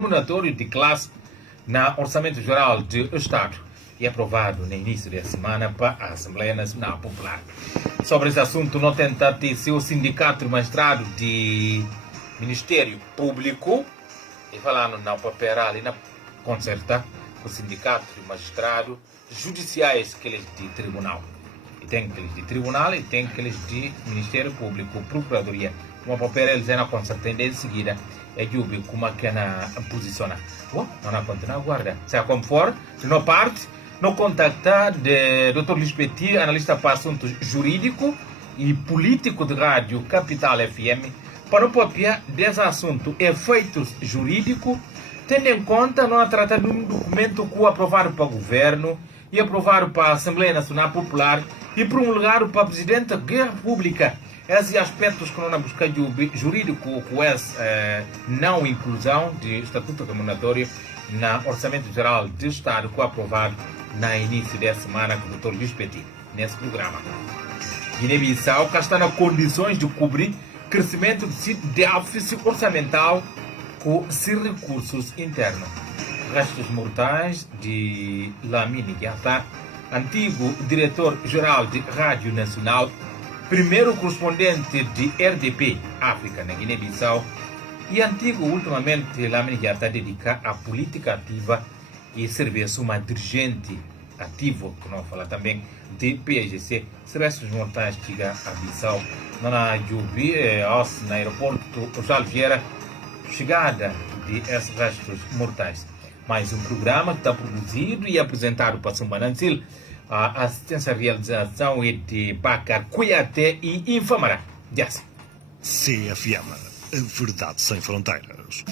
Remuneratório de classe na Orçamento Geral do Estado e aprovado no início da semana para a Assembleia Nacional Popular. Sobre esse assunto, não tenta ter seu sindicato de magistrado de Ministério Público e falando na papel ali na concerta com o sindicato de magistrado judiciais que eles de tribunal. E tem aqueles de tribunal e tem aqueles de Ministério Público, Procuradoria. Uma papel eles na concerta em seguida é Jubi como é que na posiciona. Não continua a guardar. Seja como for, de nossa parte, no contactar de Dr. Luís Petit, analista para assuntos jurídico e político de rádio Capital FM, para o papel desse assunto, efeitos jurídicos, tendo em conta não trata de um documento que é aprovado para o governo e aprovado para a Assembleia Nacional Popular e promulgado para o Presidente da República. Esses aspectos que não buscar jurídico com essa não inclusão de estatuto remuneratório na Orçamento Geral do Estado que é aprovado no início da semana com o Dr. Luís Petit, nesse programa. Guiné-Bissau que está nas condições de cobrir crescimento de déficit orçamental com seus recursos internos. Restos mortais de Lamine Yatta, antigo diretor-geral de Rádio Nacional, primeiro correspondente de RDP África na Guiné-Bissau e antigo ultimamente Lamine Yatta dedica à política ativa e serviço uma dirigente ativo, que não fala também de PAGC, restos mortais chega a Bissau na Jubi, no aeroporto Charles Vieira, chegada de esses restos mortais. Mais um programa que está produzido e apresentado para Sumbanantil. A assistência à realização é de Bacar Cuiaté e Infamará. Yes. CFM, a verdade sem fronteiras.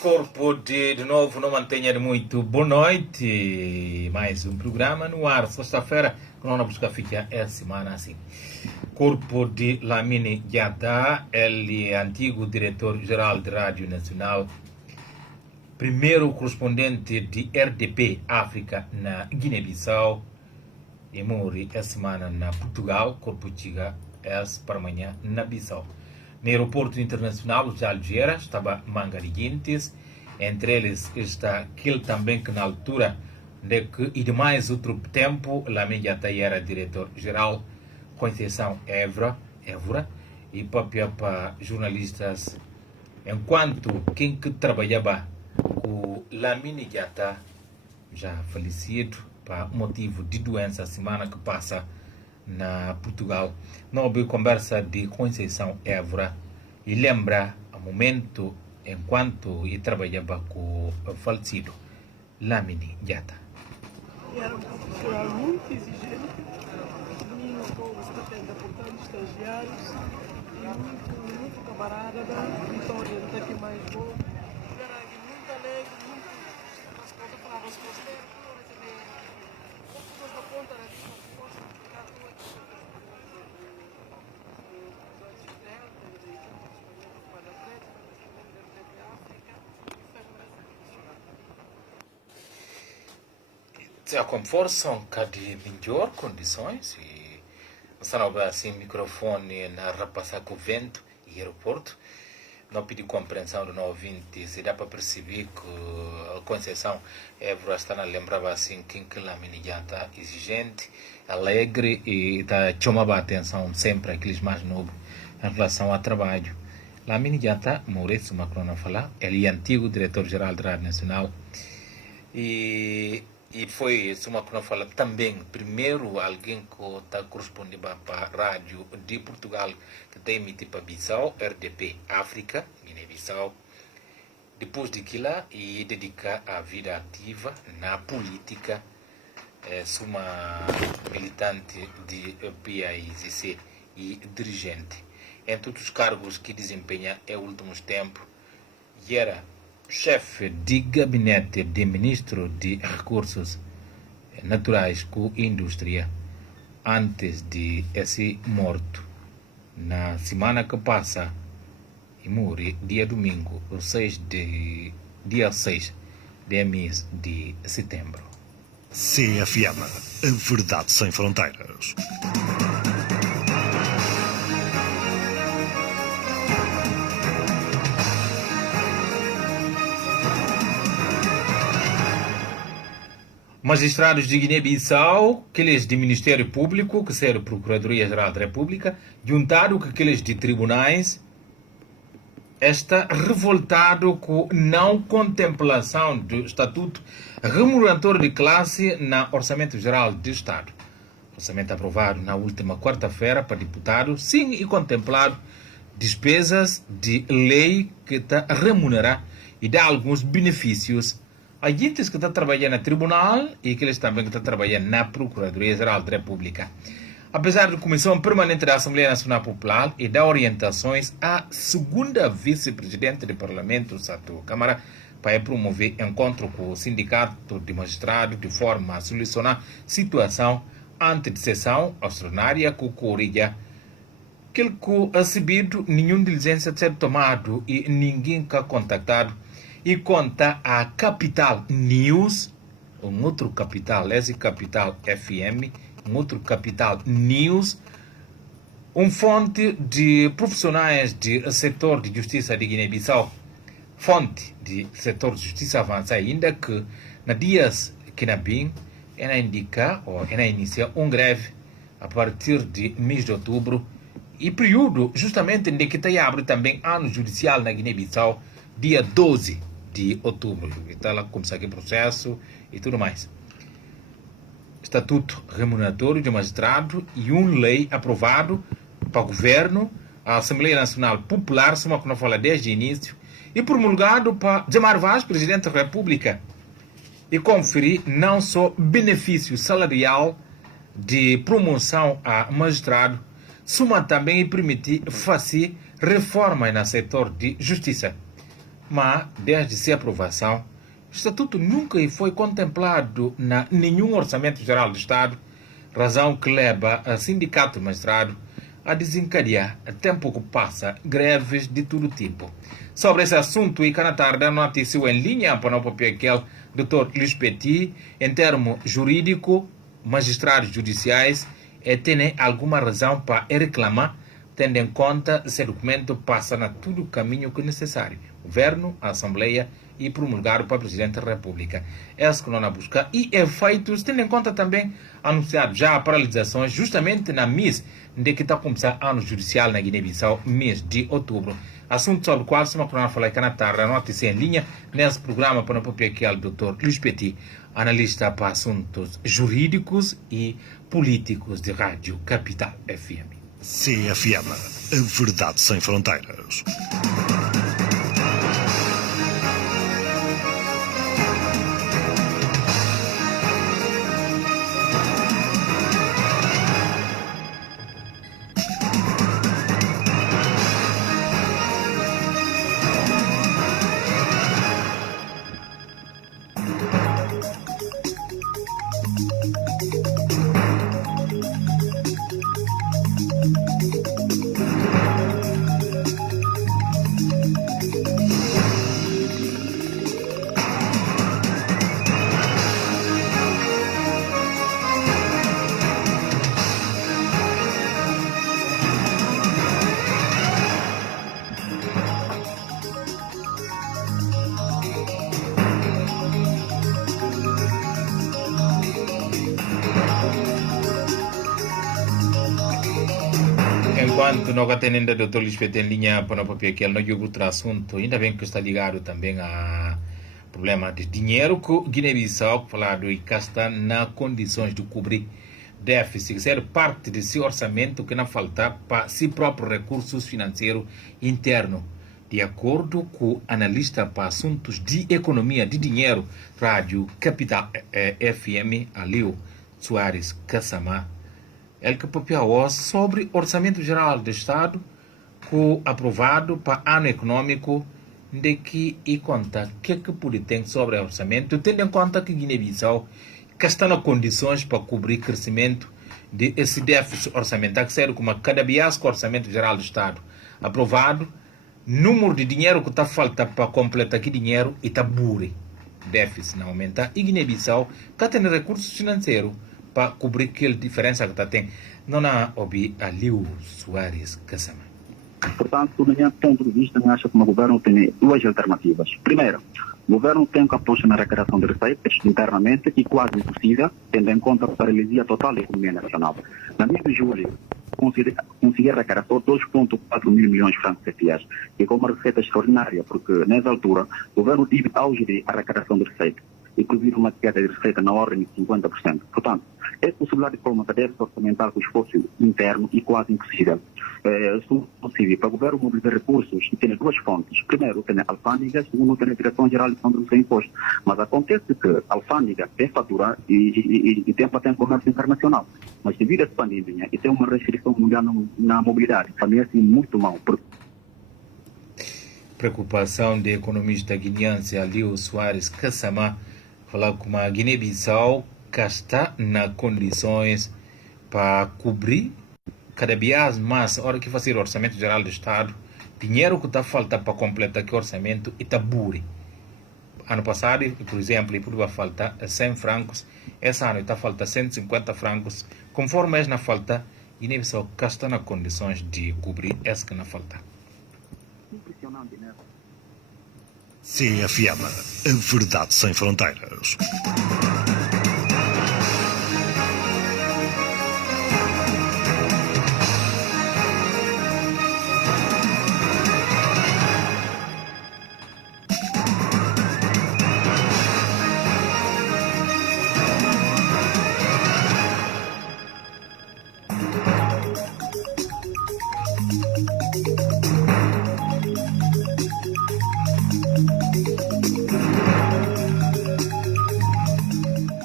Corpo de novo, não mantenha muito boa noite. Mais um programa no ar, sexta-feira, que não busca ficar essa semana assim. Corpo de Lamine Yatta, ele é antigo diretor-geral de Rádio Nacional, primeiro correspondente de RDP África na Guiné-Bissau, e morre essa semana na Portugal, corpo chega essa para amanhã na Bissau. No aeroporto internacional de Algés estava Mangariguintes, entre eles está aquele também que na altura de que e de mais outro tempo Lamine Yatta era diretor-geral Conceição Évora e para jornalistas, enquanto quem que trabalhava com Lamine Yatta já falecido por motivo de doença a semana que passa na Portugal, não houve conversa de Conceição Évora e lembra o momento enquanto ele trabalhava com o falecido Lamine Yatta. Era um profissional muito exigente, tinha um povo 70, portanto, estagiários e muito camarada, Vitória, daqui mais bom. Era muito alegre, muito responde para a resposta. Poucos da ponta da linha, posso explicar tudo. Se a conforto são de melhor condições e não assim microfone na repassar com o vento e aeroporto, não pedir compreensão do novo ouvinte, se dá para perceber que a Conceição Évora está a lembrar assim que Lamine Yatta exigente, alegre e está chamando a atenção sempre aqueles mais novos em relação ao trabalho. Lamine Yatta, Maurício Macron a falar, ele é antigo diretor-geral da Rádio Nacional e E foi uma que nós fala também, primeiro alguém que está correspondendo para a rádio de Portugal, que tem emitido para Bissau, RDP África, Guiné-Bissau. Depois daquilo, e dedica a vida ativa na política, sou uma militante de PAICC e dirigente. Em todos os cargos que desempenha em últimos tempos, e era chefe de gabinete de ministro de Recursos Naturais e Indústria antes de ser morto na semana que passa e morre dia domingo, dia 6 de mês de setembro. CFM, a verdade sem fronteiras. Magistrados de Guiné-Bissau, aqueles de Ministério Público, que serve Procuradoria-Geral da República, juntado com aqueles de tribunais, está revoltado com não contemplação do Estatuto Remuneratório de Classe na Orçamento Geral do Estado. Orçamento aprovado na última quarta-feira para deputados, sim, e contemplado despesas de lei que está a remunerar e dá alguns benefícios a gente que está trabalhando no tribunal e aqueles também que estão trabalhando na Procuradoria-Geral da República. Apesar da Comissão Permanente da Assembleia Nacional Popular e dar orientações à segunda vice-presidente do Parlamento, Sato Câmara, para promover encontro com o sindicato de magistrados de forma a solucionar situação antes de sessão extraordinária que ocorria, que ha recebido nenhuma diligência de ser tomado e ninguém que ha contactado. E conta a Capital News, um outro Capital, esse Capital FM, um outro Capital News, fonte de profissionais do setor de justiça de Guiné-Bissau, fonte de setor de justiça avança ainda que, na dias que na BIM, ela indica ou ela inicia greve a partir de mês de outubro e período justamente em que está abre também ano judicial na Guiné-Bissau, dia 12 de outubro. Está lá começar aqui o processo e tudo mais. Estatuto Remuneratório de Magistrado e lei aprovado para o governo, a Assembleia Nacional Popular, como que não fala desde o início, e promulgado para Djamar Vaz, Presidente da República, e conferir não só benefício salarial de promoção a magistrado, mas também permitir fazer reformas no setor de justiça. Mas, desde sua aprovação, o Estatuto nunca foi contemplado na nenhum Orçamento Geral do Estado, razão que leva a sindicato magistrado a desencadear, a tempo que passa, greves de todo tipo. Sobre esse assunto, e cada tarde, notícia em linha para o papel que é o Dr. Luís Petit, em termo jurídico, magistrados judiciais, têm alguma razão para reclamar, tendo em conta esse documento passa na todo o caminho que é necessário. Governo, a Assembleia e promulgado para o Presidente da República. Esse que não busca e efeitos, tendo em conta também anunciado já paralisações justamente na mês de que está a começar ano judicial na Guiné-Bissau, mês de outubro. Assunto sobre o qual se vamos falar aqui na tarde, a notícia em linha, nesse programa para o papel que é o Dr. Luís Petit, analista para assuntos jurídicos e políticos de Rádio Capital FM. CFM, a verdade sem fronteiras. Enquanto nós temos o Dr. Luís Petit em linha para o papel que ele não joga outro assunto, ainda bem que está ligado também a problema de dinheiro que Guiné-Bissau, falado, e cá está na condições de cobrir déficit, ser parte de seu orçamento que não falta para si próprio recursos financeiros internos. De acordo com o analista para assuntos de economia de dinheiro, Rádio Capital FM, Alio Soares Kassamá, ele que papiou sobre Orçamento Geral do Estado, que aprovado para ano econômico, de que e conta que pode ter sobre o orçamento, tendo em conta que Guiné-Bissau que está nas condições para cobrir crescimento desse déficit orçamental, que serve como cada vez que o Orçamento Geral do Estado aprovado, número de dinheiro que está falta para completar aquele dinheiro e está bure. Déficit não aumenta. E Guiné-Bissau está tendo recursos financeiros para cobrir aquela diferença que está tendo. Não há ouvi Alio Soares Kassamá. Portanto, do meu ponto de vista, eu acho que o governo tem duas alternativas. Primeiro, o governo tem que apostar na arrecadação de receitas internamente e quase impossível, tendo em conta a paralisia total da economia nacional. Na mês de julho, conseguir arrecadar 2,4 mil milhões de francos CFAs, e com uma receita extraordinária, porque nessa altura o governo teve auge de arrecadação de receita, inclusive uma queda de receita na ordem de 50%. Portanto, é possível de forma que deve-se orçamentar com esforço interno e quase impossível. É possível para o governo mobilizar recursos e ter duas fontes. Primeiro, tem a alfândega, segundo, tem a Direção-Geral de Fundo do Seu Imposto. Mas acontece que a alfândega tem fatura e tem patente comércio internacional. Mas devido a essa pandemia e tem uma restrição mundial na mobilidade, também é assim muito mal. Preocupação de economista guineense Alio Soares Kassamá, falar com a Guiné-Bissau que está nas condições para cobrir cada vez mais, a hora que fazer o Orçamento Geral do Estado, dinheiro que está falta para completar aquele orçamento e está bure. Ano passado, por exemplo, podia faltar 100 francos, esse ano está falta 150 francos, conforme é na falta, Guiné-Bissau está nas condições de cobrir esse que não falta. Impressionante, né? CFM, a verdade sem fronteiras.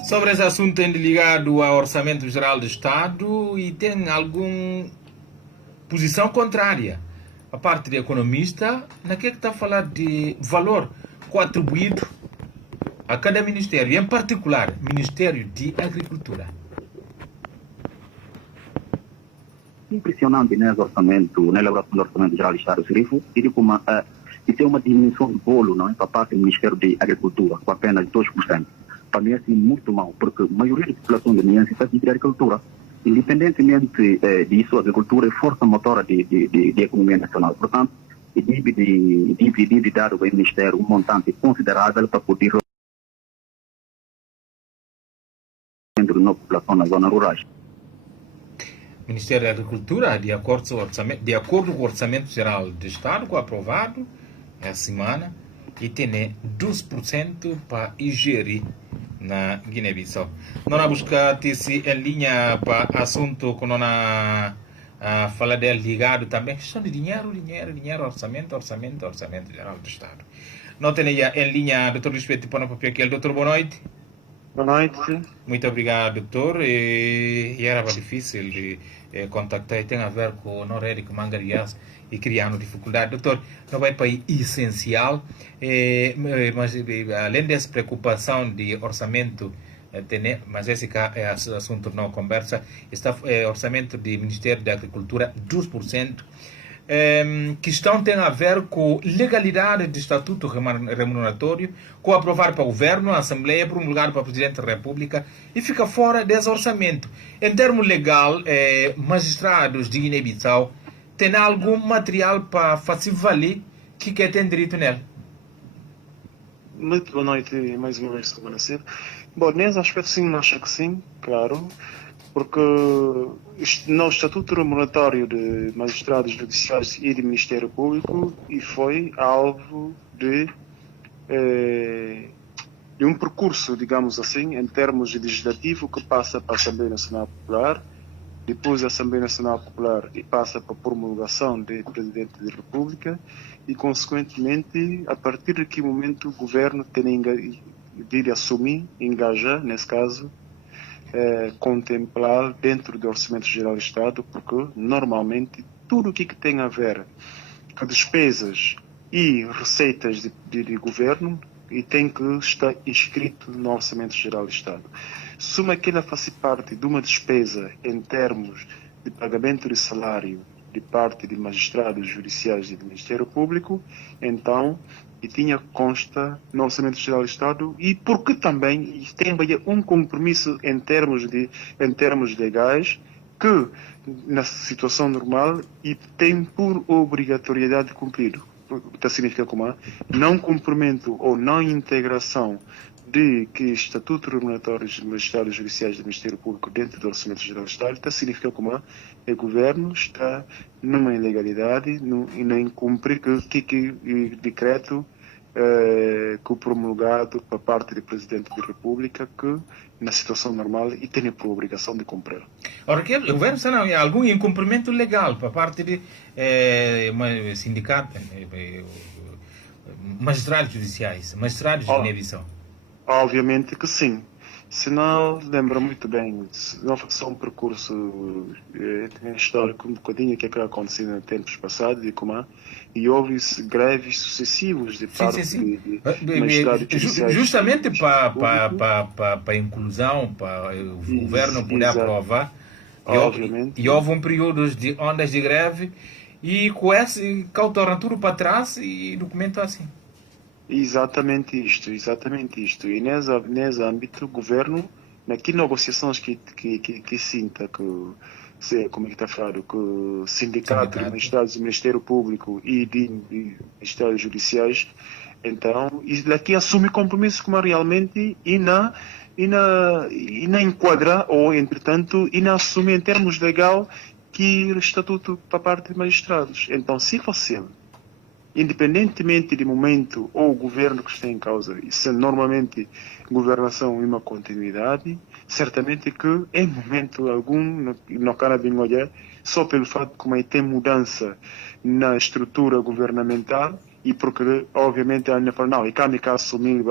Sobre esse assunto ligado ao Orçamento Geral do Estado e tem alguma posição contrária. A parte de economista, naquele que está a falar de valor atribuído a cada ministério, e em particular, Ministério de Agricultura. Impressionante, né, orçamento, na elaboração do Orçamento Geral do Estado do Serifo, e tem uma diminuição do bolo, não é, para parte do Ministério de Agricultura, com apenas 2%. Para mim é assim, muito mal, porque a maioria da população guineense está de agricultura. Independentemente disso, a agricultura é força motora de economia nacional. Portanto, deve dar ao Ministério um montante considerável para poder entre a população nas zonas rurais. Ministério da Agricultura, de acordo com o Orçamento Geral do Estado, que é aprovado essa semana, e tem 12% para ingerir na Guiné-Bissau. Nós vamos buscar em linha para assunto que nós falar dele ligado também, questão de dinheiro, orçamento geral do Estado. Nós temos em linha Dr. Lisbeth para o papel aqui. Doutor, boa noite. Boa noite. Muito obrigado, doutor. E era difícil de contactar, tem a ver com o Norédico Mangarias e criando dificuldade. Doutor, não vai para aí essencial, mas além dessa preocupação de orçamento, mas esse é assunto não conversa, está orçamento do Ministério da Agricultura, 12%. Questão tem a ver com legalidade do estatuto remuneratório, com aprovar para o governo, a Assembleia, promulgado para o Presidente da República e fica fora desse orçamento. Em termos legal, magistrados de Guiné-Bissau têm algum material para fazer valer que tem direito nele? Muito boa noite e mais uma vez, boa noite. Bom, nesse aspecto sim, acho que sim, claro, porque no Estatuto Remuneratório de Magistrados Judiciais e de Ministério Público e foi alvo de de um percurso, digamos assim, em termos legislativo que passa para a Assembleia Nacional Popular, depois a Assembleia Nacional Popular e passa para a promulgação do Presidente da República e, consequentemente, a partir de que momento o governo tem de assumir, engajar, nesse caso, contemplar dentro do Orçamento Geral do Estado, porque normalmente tudo o que tem a ver com despesas e receitas de governo e tem que estar inscrito no Orçamento Geral do Estado. Se uma aquela faz parte de uma despesa em termos de pagamento de salário de parte de magistrados judiciais e do Ministério Público, então e tinha consta no Orçamento Geral do Estado e porque também tem um compromisso em termos legais que na situação normal e tem por obrigatoriedade cumprido. Isso significa como não cumprimento ou não integração de que estatuto remuneratório dos magistrados judiciais do Ministério Público dentro do Orçamento Geral do Estado, isso significa como o governo está numa ilegalidade e nem cumprir que decreto que o promulgado por parte do Presidente da República que na situação normal e tem por obrigação de cumprir. Ora, que o governo está em algum incumprimento legal por parte de sindicato, magistrados judiciais, magistrados de Guiné-Bissau? Obviamente que sim. Se não lembra muito bem, se não foi só um percurso histórico um bocadinho que aconteceu em tempos passados e houve greves sucessivos de parte de magistrados judiciais. Justamente para a inclusão, para o governo poder aprovar, e houve um período de ondas de greve e com esse cautoram tudo para trás e documento assim. Exatamente isto. E nesse âmbito, o governo, naquelas negociações que sinta que, como é que está falado, que o sindicato de magistrados do Ministério Público e de magistrados judiciais, então, aqui assume compromisso como realmente e não enquadra, ou entretanto, e não assume em termos legal que o estatuto para a parte de magistrados. Então, se fosse independentemente do momento ou o governo que está em causa, isso é normalmente governação e uma continuidade, certamente que em momento algum, não cabe olhar, só pelo fato de como tem mudança na estrutura governamental, e porque, obviamente, a Ana fala, não, e cá me assumir,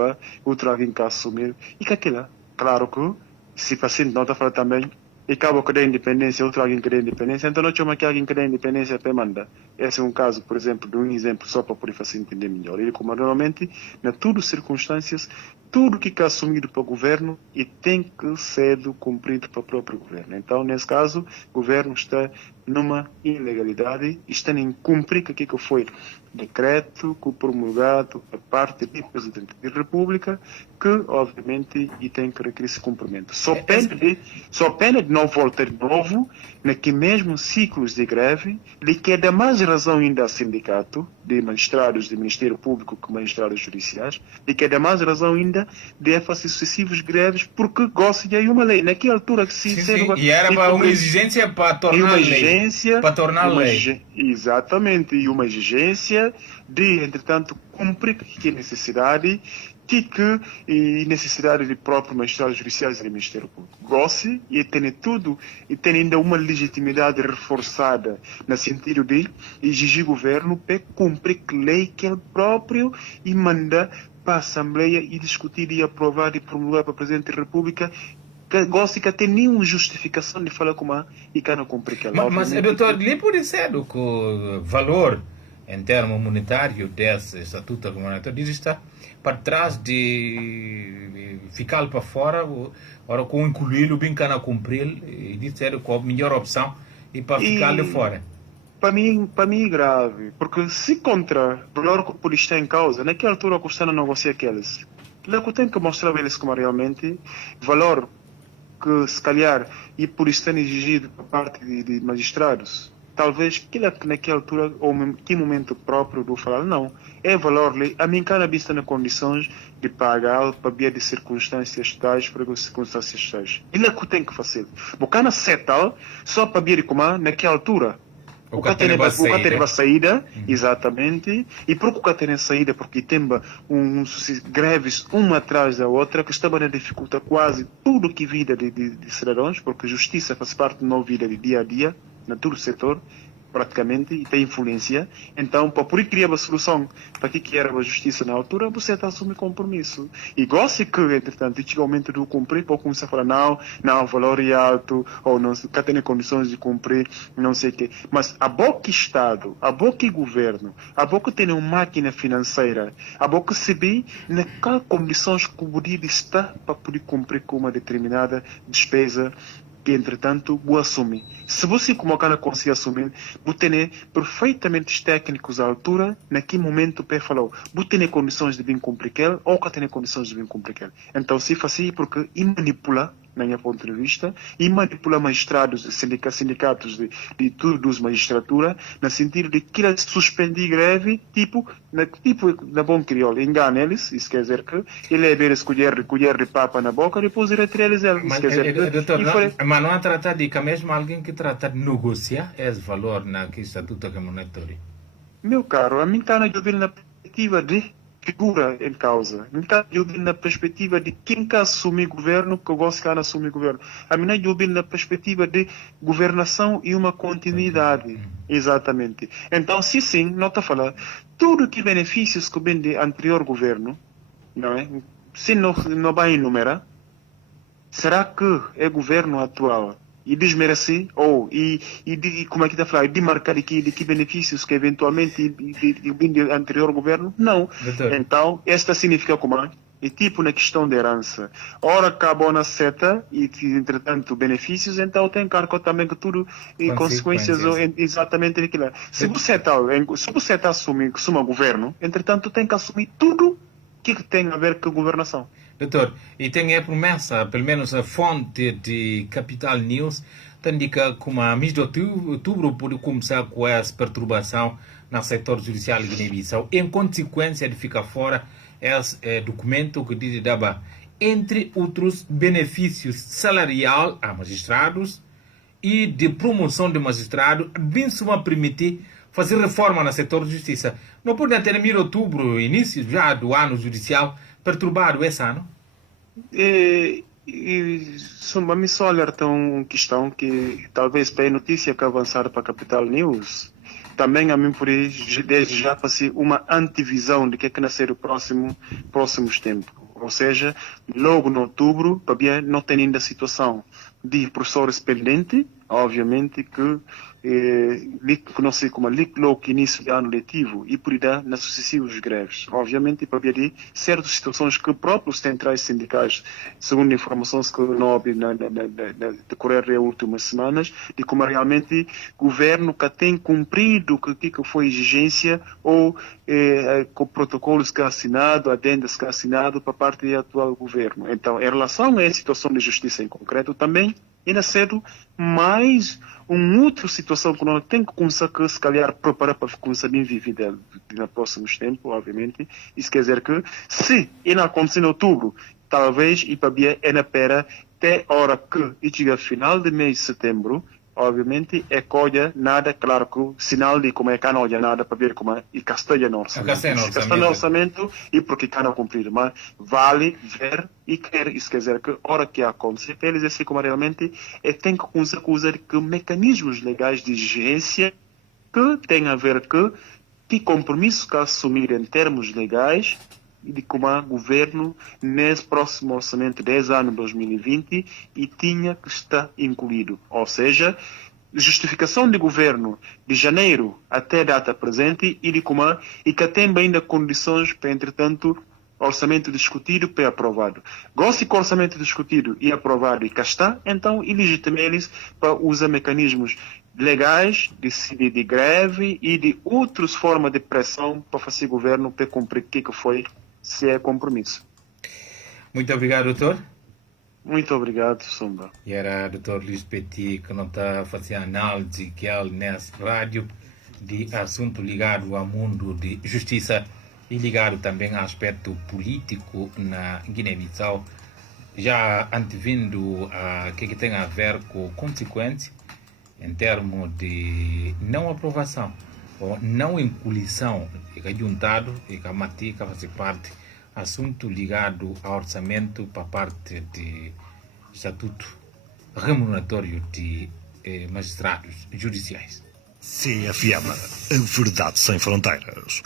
outro alguém cá assumir, e que aquilo, claro que, se o paciente não está falando também, e acaba que dá independência, outro alguém que dá independência, então não chama que alguém que dá independência para mandar. Esse é um caso, por exemplo, de um exemplo só para poder fazer entender melhor. Ele, como normalmente, na tudo circunstâncias, tudo que é assumido para o governo e tem que ser cumprido para o próprio governo. Então, nesse caso, o governo está numa ilegalidade e está em cumprir o que foi decreto que promulgado a parte do Presidente da República, que obviamente e tem que requerer esse cumprimento. Só pena de não voltar de novo naquele mesmo ciclos de greve, de que dá mais razão ainda ao sindicato de magistrados do Ministério Público que magistrados judiciais, de que dá mais razão ainda de fazer sucessivos greves porque gosta de uma lei. Naquela altura que se... E era para uma exigência para tornar lei. Para tornar lei. Exatamente. E uma exigência de, entretanto, cumprir que é necessidade e necessidade de próprios magistrados judiciais e do Ministério Público. Goste e tem tudo, e tem ainda uma legitimidade reforçada no sentido de exigir governo para cumprir a lei que ele próprio e manda para a Assembleia e discutir e aprovar e promulgar para o Presidente da República, que gosta que tem nenhuma justificação de falar como e que não cumpre aquela. Mas doutor, lhe pode ser que o valor em termos monetário desse estatuto remuneratório está para trás de ficar para fora, ora com incluí-lo bem que não cumprir e dizer qual a melhor opção e para ficar de fora. Para mim é grave, porque se contra o valor que pode estar em causa, naquela altura que está a negociar aqueles, que tem que mostrar a eles como realmente valor que se calhar e por estar exigido por parte de magistrados, talvez que naquela altura ou que momento próprio do falar não é valor a mim cada vez está nas condições de pagar para via de circunstâncias tais para circunstâncias tais ele é que tem que fazer porque na settle só para via de como naquela altura O Catarina saída, exatamente, e por que o Catarina saída? Porque tem greves uma atrás da outra, que estão a dificultar quase tudo que vida de cidadãos, porque a justiça faz parte da nossa vida de dia a dia, em todo o setor, praticamente, e tem influência. Então, para poder criar uma solução para que era a justiça na altura, você está a assumir compromisso. E gosta que, entretanto, chega o momento de cumprir, para começar a falar, não, o valor é alto, ou não tem condições de cumprir, não sei o quê. Mas a boca Estado, a boca governo, a boca tem uma máquina financeira, a boca saber naquelas condições que o Budir está para poder cumprir com uma determinada despesa que, entretanto, o assume. Se você, como a conseguir assumir, você tem perfeitamente os técnicos à altura, naquele momento, o falou, você tem condições de vir cumprir aquele, ou que tem condições de vir cumprir aquele. Então, se faz assim, porque manipula, na minha ponto de vista, e manipula magistrados, sindicatos de tudo dos magistratura, no sentido de que suspender greve, tipo na bom crioulo, engana eles, isso quer dizer que ele é ver esse colher de papa na boca, depois retira eles. Mas, doutor, mas não há tratado de que mesmo alguém que trata de negociar esse valor na estatuto que monetário? Meu caro, a mim está na perspectiva de figura em causa. Não está na perspectiva de quem quer assumir governo, que eu gosto de assumir governo. A mim está na perspectiva de governação e uma continuidade. Exatamente. Então, se sim, não está a falar, tudo que benefícios que vem do anterior governo, não é? Se não vai enumerar, será que é governo atual e desmerecer, ou como é que está a falar, demarcar aqui de que benefícios que eventualmente vêm do anterior governo? Não. Doutor. Então, esta significa como é? E tipo na questão de herança. Ora acabou na seta e, entretanto, benefícios, então tem cargo também que tudo e consequências exatamente daquilo. Se você está assumindo que suma governo, entretanto, tem que assumir tudo que tem a ver com a governação. Doutor, e tem a promessa, pelo menos a fonte de Capital News, indica que a mês de outubro pode começar com essa perturbação no setor judicial de Guiné-Bissau, em consequência de ficar fora esse documento que diz dava, entre outros benefícios salarial a magistrados e de promoção de magistrado, bem se vai permitir fazer reforma no setor de justiça. Não pode até em outubro, início já do ano judicial, perturbado esse ano? Me só alerta uma questão que talvez para a notícia que avançar para a Capital News, também a mim por isso, desde já passei uma antivisão de que é que nascer o próximos tempos. Ou seja, logo no outubro, para não ter ainda a situação de professores pendente, obviamente que não sei como logo início de ano letivo e por dar nas sucessivas greves. Obviamente, para ver certas situações que próprios centrais sindicais, segundo informações que não houve na decorrer das últimas semanas, de como realmente o governo que tem cumprido o que foi exigência ou com protocolos que é assinado, adendas que é assinado para parte do atual governo. Então, em relação a situação de justiça em concreto, também ainda cedo, mais uma outra situação que nós temos que começar a, se calhar, preparar para começar a viver nos próximos tempos, obviamente. Isso quer dizer que, se ainda acontecer em outubro, talvez, e para bem, é na pera, até a hora que chega final de mês de setembro, obviamente, é colha nada, claro que o sinal de como é que não olha nada para ver como é, e castanha no orçamento. Castanha no orçamento e porque cá não cumprir, mas vale ver e querer. Isso quer dizer que, a hora que acontecer, para eles assim como realmente, tem que usar que mecanismos legais de exigência que têm a ver que compromisso que assumir em termos legais de como o governo nesse próximo orçamento 10 anos 2020 e tinha que estar incluído. Ou seja, justificação de governo de janeiro até a data presente e de como e que tem ainda condições para, entretanto, orçamento discutido para aprovado. Gosto que o orçamento discutido e aprovado e cá está, então ilegitima eles para usar mecanismos legais de greve e de outras formas de pressão para fazer o governo para cumprir o que foi se é compromisso. Muito obrigado, doutor. Muito obrigado, Sombra. E era o doutor Luís Petit que não está fazendo análise que é nessa rádio de assunto ligado ao mundo de justiça e ligado também ao aspecto político na Guiné-Bissau, já antevindo a que tem a ver com consequências em termos de não aprovação ou não inclusão, e que é juntado e que a fazer parte assunto ligado ao orçamento para parte de estatuto remuneratório de magistrados judiciais. CFM, a verdade sem fronteiras.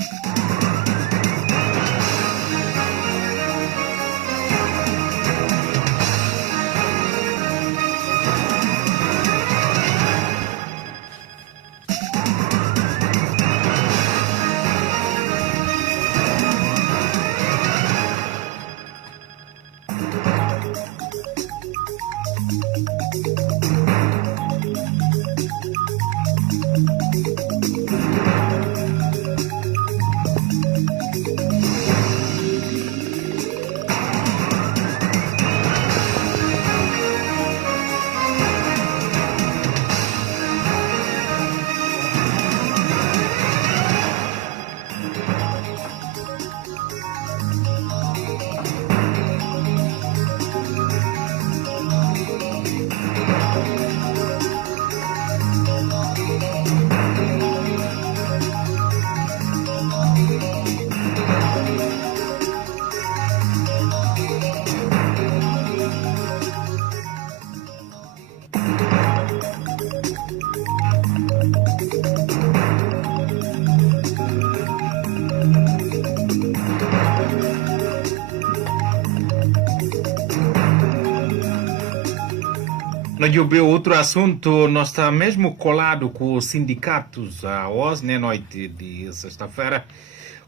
No outro assunto, nós estamos mesmo colado com os sindicatos. Hoje, na noite de sexta-feira,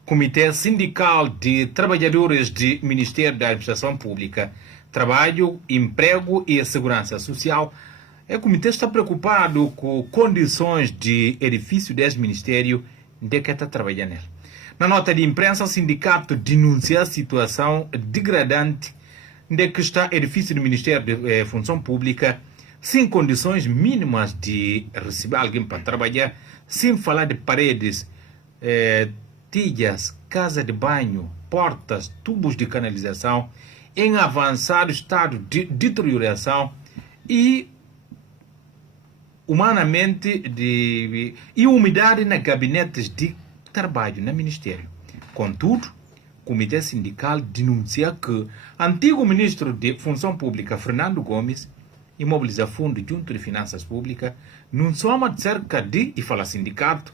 Comitê Sindical de Trabalhadores do Ministério da Administração Pública, Trabalho, Emprego e Segurança Social. O comitê está preocupado com condições de edifício desse ministério de que está trabalhando nele. Na nota de imprensa, o sindicato denuncia a situação degradante de que está o edifício do Ministério de Função Pública, sem condições mínimas de receber alguém para trabalhar, sem falar de paredes, telhas, casa de banho, portas, tubos de canalização, em avançado estado de deterioração e humanamente e umidade nos gabinetes de trabalho no Ministério. Contudo, o Comitê Sindical denuncia que antigo ministro de Função Pública, Fernando Gomes, imobiliza fundo junto de Finanças Públicas, num soma de cerca de, e fala sindicato,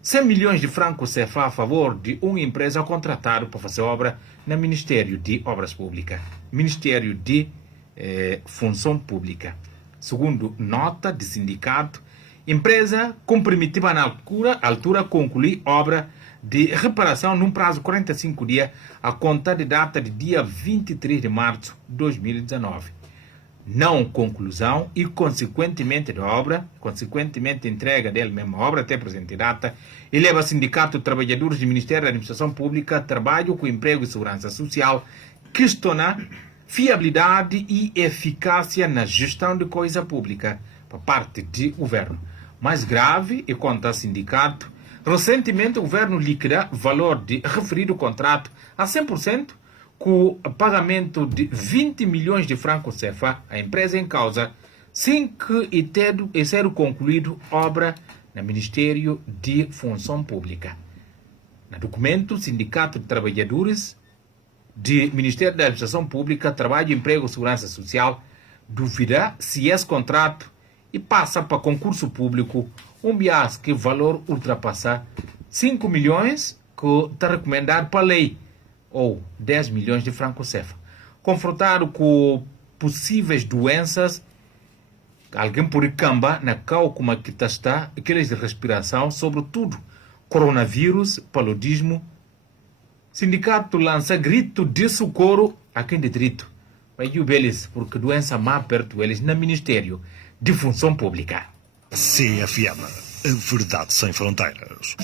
100 milhões de francos CFA a favor de uma empresa contratada para fazer obra no Ministério de Obras Públicas, Ministério de Função Pública. Segundo nota de sindicato, empresa comprometida na altura concluir obra de reparação num prazo de 45 dias a contar de data de dia 23 de março de 2019. Não conclusão e, consequentemente, da obra, consequentemente, entrega dele mesma obra até a presente data, eleva o Sindicato de Trabalhadores do Ministério da Administração Pública, Trabalho com Emprego e Segurança Social, questiona fiabilidade e eficácia na gestão de coisa pública por parte do governo. Mais grave, e quanto ao sindicato, recentemente o governo liquida valor de referido contrato a 100%, com o pagamento de 20 milhões de francos CFA à empresa em causa, sem que tenha sido concluído obra no Ministério de Função Pública. No documento, o Sindicato de Trabalhadores do Ministério da Administração Pública, Trabalho, Emprego e Segurança Social duvida se esse contrato e passa para concurso público, bias que o valor ultrapassa 5 milhões que está recomendado para a lei, ou 10 milhões de francos CFA. Confrontado com possíveis doenças, alguém por camba na cálcula que está, aqueles de respiração, sobretudo coronavírus, paludismo. Sindicato lança grito de socorro a quem de direito. Vai eles, porque doença má perto eles no Ministério de Função Pública. CFM, a verdade sem fronteiras.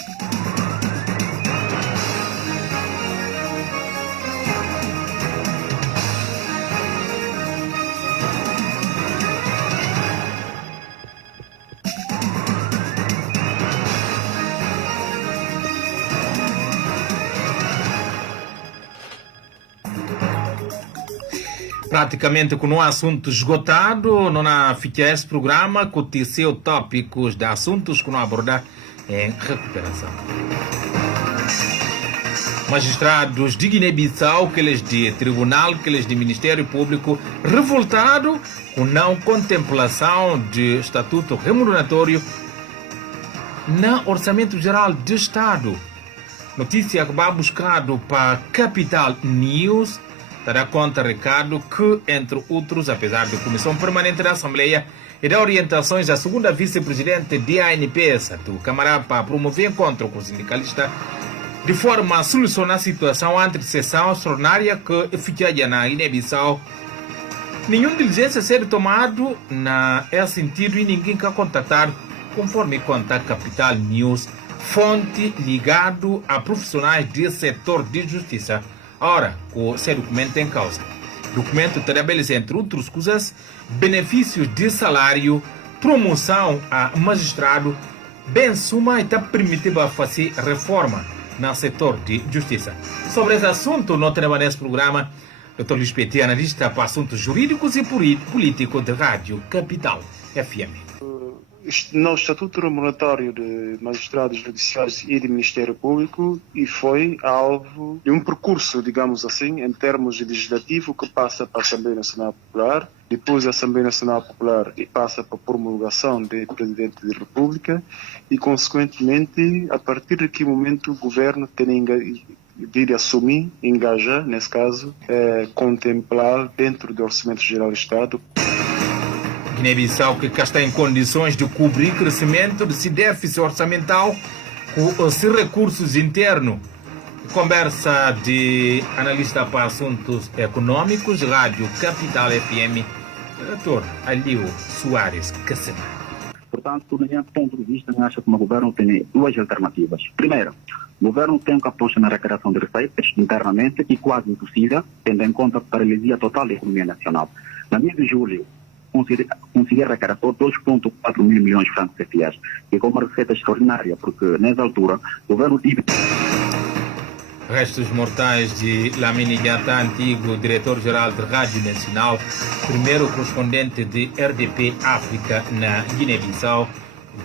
Praticamente com um assunto esgotado, não há ficha esse programa, com o tópicos de assuntos que não abordar em recuperação. Magistrados de Guiné-Bissau, aqueles de tribunal, aqueles de Ministério Público, revoltado com não contemplação de estatuto remuneratório no Orçamento Geral do Estado. Notícia que vai buscado para Capital News, dará conta, recado, que, entre outros, apesar da Comissão Permanente da Assembleia e da orientações da segunda vice-presidente da ANP, do Camará, para promover encontro com o sindicalista de forma a solucionar a situação entre sessão extraordinária que fica na Guiné-Bissau. Nenhuma diligência ser tomado na sentido e ninguém quer contactar, conforme conta Capital News, fonte ligado a profissionais do setor de justiça. Ora, com esse documento em causa. O documento estabelece, entre outras coisas, benefícios de salário, promoção a magistrado, bem suma e está permitindo fazer reforma no setor de justiça. Sobre esse assunto, nós temos nesse programa Dr. Luís Petit, analista para assuntos jurídicos e políticos de Rádio Capital FM. No Estatuto Remuneratório de Magistrados Judiciais e de Ministério Público e foi alvo de um percurso, digamos assim, em termos legislativo que passa para a Assembleia Nacional Popular, depois a Assembleia Nacional Popular passa para a promulgação do Presidente da República e, consequentemente, a partir de que momento o Governo tem de assumir, engajar, nesse caso, contemplar dentro do Orçamento Geral do Estado. Guiné-Bissau que cá está em condições de cobrir crescimento de déficit orçamental com os recursos internos. Conversa de analista para assuntos econômicos, Rádio Capital FM, Dr. Alio Soares Cassema. Portanto, do meu ponto de vista, eu acho que o governo tem duas alternativas. Primeiro, o governo tem que apostar na arrecadação de receitas internamente e quase impossível, tendo em conta a paralisia total da economia nacional. Na mês de julho, conseguir arrecadar só 2,4 mil milhões de francos CFAs, que é uma receita extraordinária, porque nessa altura o governo tive... Restos mortais de Lamine Diatta, antigo diretor-geral da Rádio Nacional, primeiro correspondente de RDP África na Guiné-Bissau,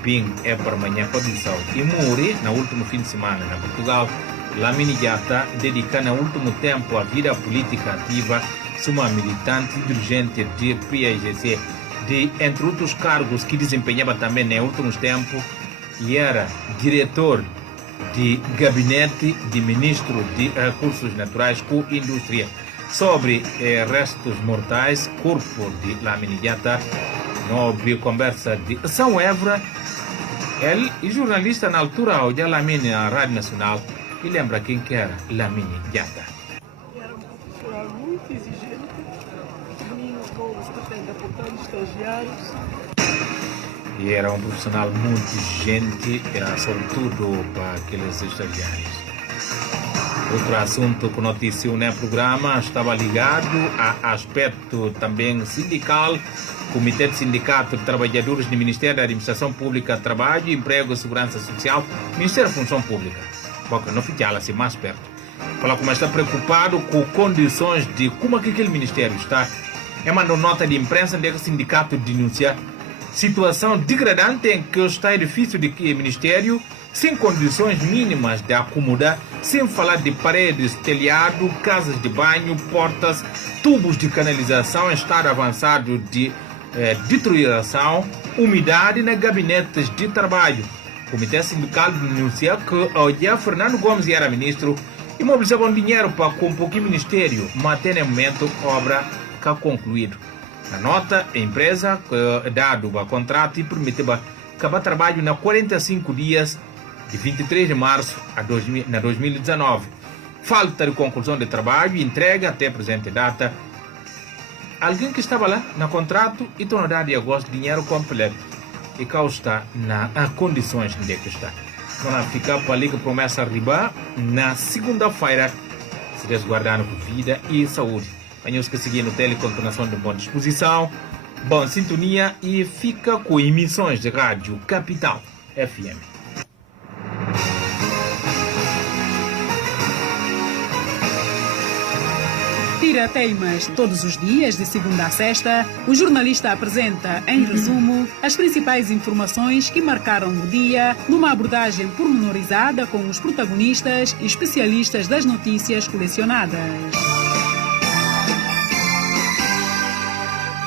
bem é para amanhã para Bissau. E morre no último fim de semana na Portugal. Lamine Diatta dedica no último tempo a vida política ativa, uma militante dirigente de PAIGC, entre outros cargos que desempenhava também nos últimos tempos, e era diretor de gabinete de ministro de Recursos Naturais com Indústria. Sobre restos mortais, corpo de Lamine Diatta, nove conversa de São Évora, ele e jornalista na altura ao de Lamine na Rádio Nacional, e lembra quem que era Lamine Diatta. Era um profissional muito exigente, meninos novos que atendem, portanto, estagiários. E era um profissional muito exigente, sobretudo para aqueles estagiários. Outro assunto que noticiou no programa estava ligado a aspecto também sindical. Comitê de Sindicato de Trabalhadores do Ministério da Administração Pública, Trabalho, Emprego e Segurança Social, Ministério da Função Pública. Porque não fica assim mais perto. Fala como está preocupado com condições de como aquele ministério está. Mandou nota de imprensa onde o sindicato denuncia situação degradante em que está o edifício do Ministério, sem condições mínimas de acomodar, sem falar de paredes, telhado, casas de banho, portas, tubos de canalização em estado avançado de deterioração, umidade nos gabinetes de trabalho. O Comitê Sindical denuncia que ao dia Fernando Gomes era ministro e mobilizavam dinheiro para compor o Ministério, mas até no momento a obra está concluída. Na nota, a empresa que dado o contrato e permitiu acabar trabalho na 45 dias de 23 de março a 2019. Falta de conclusão de trabalho e entrega até a presente data. Alguém que estava lá no contrato e tornou a dar de agosto dinheiro completo e cá está nas condições onde é que está. Vamos ficar para ali que promessa arribar na segunda-feira, se resguardando por vida e saúde. Venhamos que seguir no Telecontornação de boa disposição, boa sintonia e fica com emissões de Rádio Capital FM. Pirateimas, todos os dias, de segunda a sexta, o jornalista apresenta, em resumo, as principais informações que marcaram o dia, numa abordagem pormenorizada com os protagonistas e especialistas das notícias colecionadas.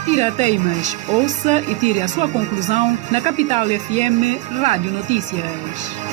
Pirateimas, ouça e tire a sua conclusão na Capital FM Rádio Notícias.